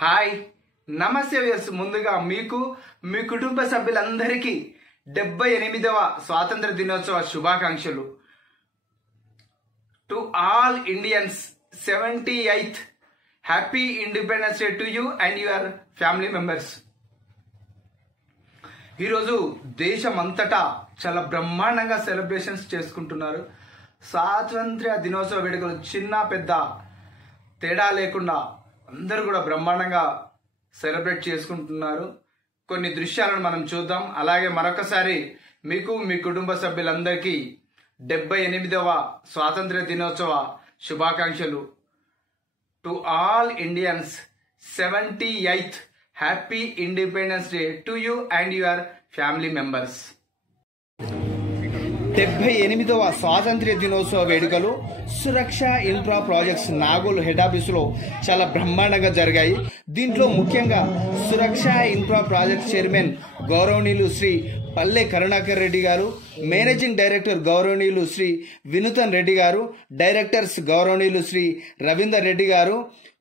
Hi నమస్తే viewers, ముందుగా మీకు మీ కుటుంబ సభ్యులందరికీ 78వ స్వాతంత్ర దినోత్సవ శుభాకాంక్షలు. To all Indians 78th happy independence day to you and your family members. ఈరోజు దేశమంతటా చాలా బ్రహ్మాండంగా సెలబ్రేషన్స్ చేసుకుంటున్నారు. స్వాతంత్ర్య దినోత్సవ వేడుకలు చిన్న పెద్ద తేడా లేకుండా అందరూ కూడా బ్రహ్మాండంగా సెలబ్రేట్ చేసుకుంటున్నారు. కొన్ని దృశ్యాలను మనం చూద్దాం. అలాగే మరొకసారి మీకు మీ కుటుంబ సభ్యులందరికీ 78వ స్వాతంత్ర్య దినోత్సవ శుభాకాంక్షలు. To all Indians 78th happy independence day to you and your family members. 78వ స్వాతంత్ర్య దినోత్సవ వేడుకలు Suraksha infra projects Nagole head office లో చాలా బ్రహ్మాండంగా జరిగాయి. దీంట్లో ముఖ్యంగా సురక్ష ఇన్ఫ్రా ప్రాజెక్ట్ చైర్మన్ గౌరవనీయులు శ్రీ పల్లె కరుణాకర్ రెడ్డి గారు, మేనేజింగ్ డైరెక్టర్ గౌరవనీయులు శ్రీ వినూతన్ రెడ్డి గారు, డైరెక్టర్స్ గౌరవనీయులు శ్రీ రవీందర్ రెడ్డి గారు,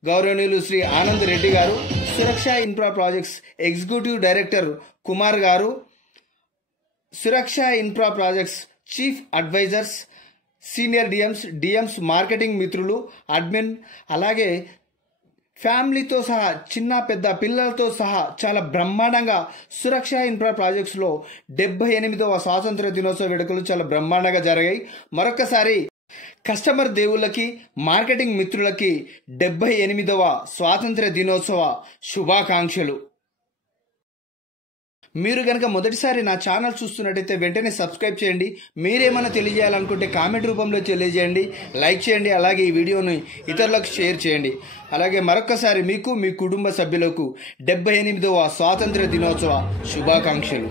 గౌరవనీయులు Shri Anand Reddy garu, Suraksha infra projects executive director Kumar garu, Suraksha infra projects chief advisors, senior DMs marketing మిత్రులు, అడ్మిన్, అలాగే ఫ్యామిలీతో సహా చిన్న పెద్ద పిల్లలతో సహా చాలా బ్రహ్మాండంగా సురక్ష ఇన్ఫ్రా ప్రాజెక్ట్స్లో 78వ స్వాతంత్ర దినోత్సవ వేడుకలు చాలా బ్రహ్మాండంగా జరిగాయి. మరొకసారి కస్టమర్ దేవుళ్ళకి, మార్కెటింగ్ మిత్రులకి 78వ స్వాతంత్ర దినోత్సవ శుభాకాంక్షలు. మీరు కనుక మొదటిసారి నా ఛానల్ చూస్తున్నట్టయితే వెంటనే సబ్స్క్రైబ్ చేయండి. మీరేమైనా తెలియజేయాలనుకుంటే కామెంట్ రూపంలో తెలియజేయండి, లైక్ చేయండి, అలాగే ఈ వీడియోని ఇతరులకు షేర్ చేయండి. అలాగే మరొక్కసారి మీకు మీ కుటుంబ సభ్యులకు 78వ స్వాతంత్ర దినోత్సవ శుభాకాంక్షలు.